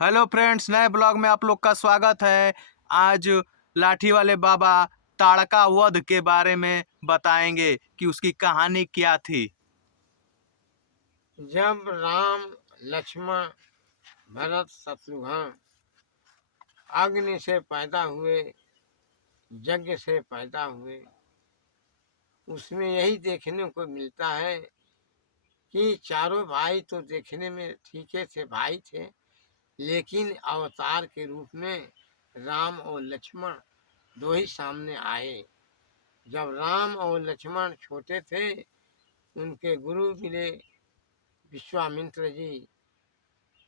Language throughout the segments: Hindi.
हेलो फ्रेंड्स, नए ब्लॉग में आप लोग का स्वागत है। आज लाठी वाले बाबा ताड़का वध के बारे में बताएंगे कि उसकी कहानी क्या थी। जब राम लक्ष्मण भरत शत्रुघ्न अग्नि से पैदा हुए, यज्ञ से पैदा हुए, उसमें यही देखने को मिलता है कि चारों भाई तो देखने में ठीक थे, भाई थे, लेकिन अवतार के रूप में राम और लक्ष्मण दो ही सामने आए। जब राम और लक्ष्मण छोटे थे, उनके गुरु मिले विश्वामित्र जी।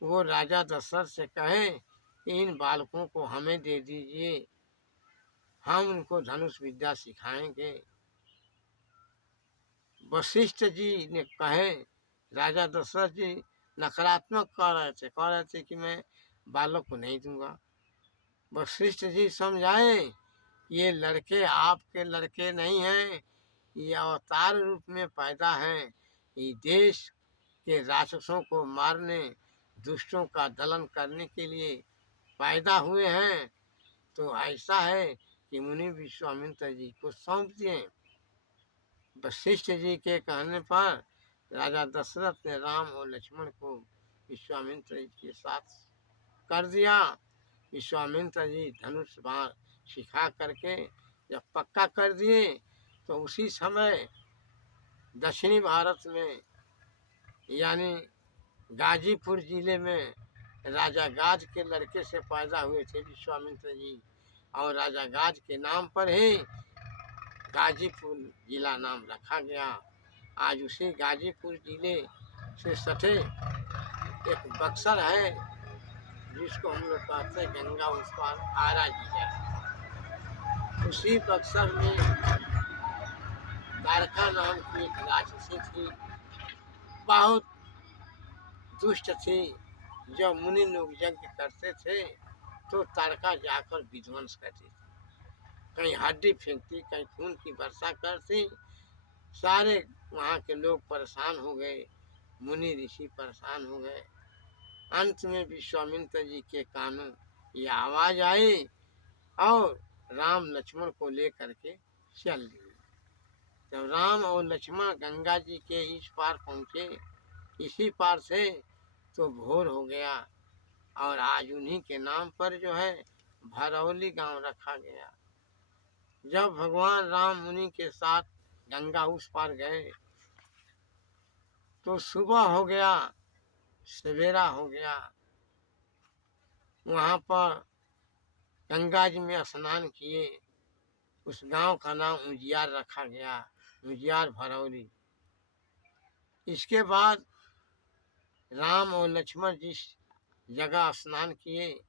वो राजा दशरथ से कहें कि इन बालकों को हमें दे दीजिए, हम उनको धनुष विद्या सिखाएंगे। वशिष्ठ जी ने कहे, राजा दशरथ जी नकारात्मक कह रहे थे कि मैं बालक को नहीं दूंगा। वशिष्ठ जी समझाए, ये लड़के आपके लड़के नहीं हैं, ये अवतार रूप में पैदा हैं, ये देश के राक्षसों को मारने, दुष्टों का दलन करने के लिए पैदा हुए हैं। तो ऐसा है कि मुनि विश्वामित्र जी को सौंप दिए। वशिष्ठ जी के कहने पर राजा दशरथ ने राम और लक्ष्मण को विश्वामित्र जी के साथ कर दिया। विश्वामित्र जी धनुष बाण सिखा करके जब पक्का कर दिए, तो उसी समय दक्षिणी भारत में यानी गाजीपुर जिले में राजा गाज के लड़के से पैदा हुए थे विश्वामित्र जी, और राजा गाज के नाम पर ही गाजीपुर जिला नाम रखा गया। आज उसी गाजीपुर जिले से सटे एक बक्सर है, जिसको हम लोग कहते हैं गंगा उस पार आरा जिला। उसी बक्सर में तारका नाम की एक राक्षसी थी, बहुत दुष्ट थी। जब मुनि लोग यज्ञ करते थे तो तारका जाकर विध्वंस करती थी, कहीं हड्डी फेंकती, कहीं खून की वर्षा करती। सारे वहाँ के लोग परेशान हो गए, मुनि ऋषि परेशान हो गए। अंत में विश्वामित्र जी के कानों ये आवाज आई और राम लक्ष्मण को लेकर के चल दिए। जब राम और लक्ष्मण गंगा जी के इस पार पहुँचे, इसी पार से, तो भोर हो गया और आज उन्हीं के नाम पर जो है भरौली गांव रखा गया। जब भगवान राम मुनि के साथ गंगा उस पार गए तो सुबह हो गया, सवेरा हो गया। वहाँ पर गंगा जी में स्नान किए। उस गांव का नाम उजियार रखा गया, उजियार भरौली। इसके बाद राम और लक्ष्मण जिस जगह स्नान किए,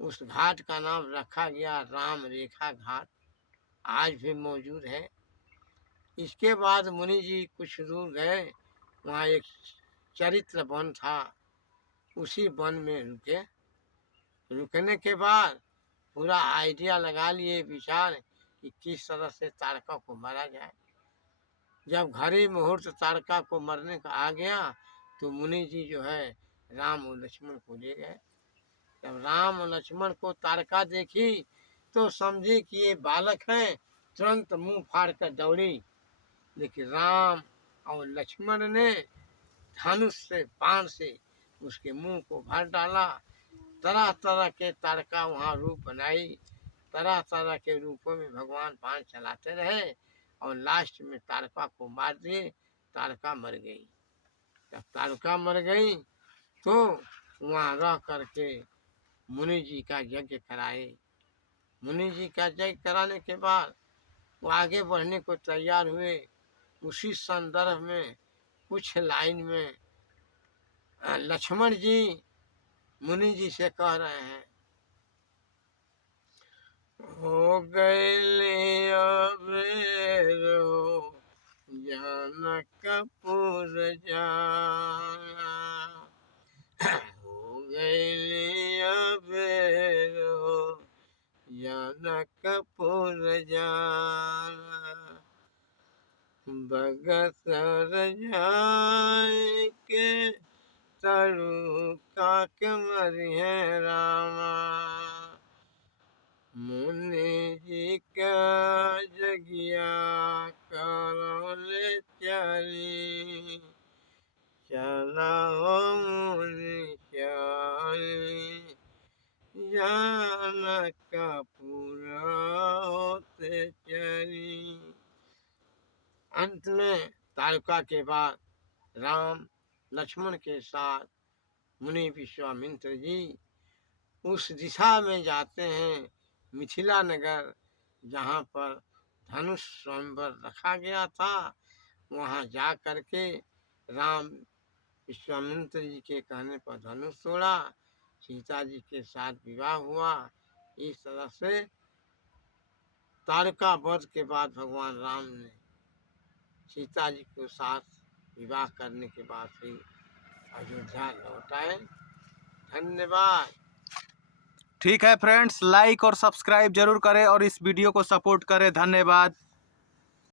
उस घाट का नाम रखा गया राम रेखा घाट, आज भी मौजूद है। इसके बाद मुनि जी कुछ दूर गए, वहाँ एक चरित्र वन था, उसी वन में रुके। रुकने के बाद पूरा आइडिया लगा लिए, विचार कि किस तरह से तारका को मारा जाए। जब घड़ी मुहूर्त तारका को मरने का आ गया, तो मुनि जी जो है राम और लक्ष्मण को ले गए। जब राम और लक्ष्मण को तारका देखी तो समझी कि ये बालक हैं, तुरंत मुंह फाड़ कर दौड़ी। लेकिन राम और लक्ष्मण ने धनुष से, बाण से उसके मुंह को भर डाला। तरह तरह के तारका वहाँ रूप बनाई, तरह तरह के रूपों में भगवान बाण चलाते रहे और लास्ट में तारका को मार दिए। तारका मर गई। जब तारका मर गई तो वहाँ रह करके मुनि जी का यज्ञ कराए। मुनि जी का यज्ञ कराने के बाद वो आगे बढ़ने को तैयार हुए। उसी संदर्भ में कुछ लाइन में लक्ष्मण जी मुनि जी से कह रहे हैं, हो गए अबेरो जनकपुर जाना, हो गए अबेरो जनकपुर जाना, बगसर जाए के तड़ू काक मरिहे रामा। मुनि जी का जगिया करौले चली, चला हो मुनि चली, जनकपुर होते चली। अंत में तारका के बाद राम लक्ष्मण के साथ मुनि विश्वामित्र जी उस दिशा में जाते हैं, मिथिला नगर, जहाँ पर धनुष स्वयंवर रखा गया था। वहाँ जा करके राम विश्वामित्र जी के कहने पर धनुष तोड़ा, सीता जी के साथ विवाह हुआ। इस तरह से तारका वध के बाद भगवान राम ने सीता जी के साथ विवाह करने के बाद फिर अयोध्या लौट आए। धन्यवाद। ठीक है फ्रेंड्स, लाइक और सब्सक्राइब जरूर करें और इस वीडियो को सपोर्ट करें। धन्यवाद।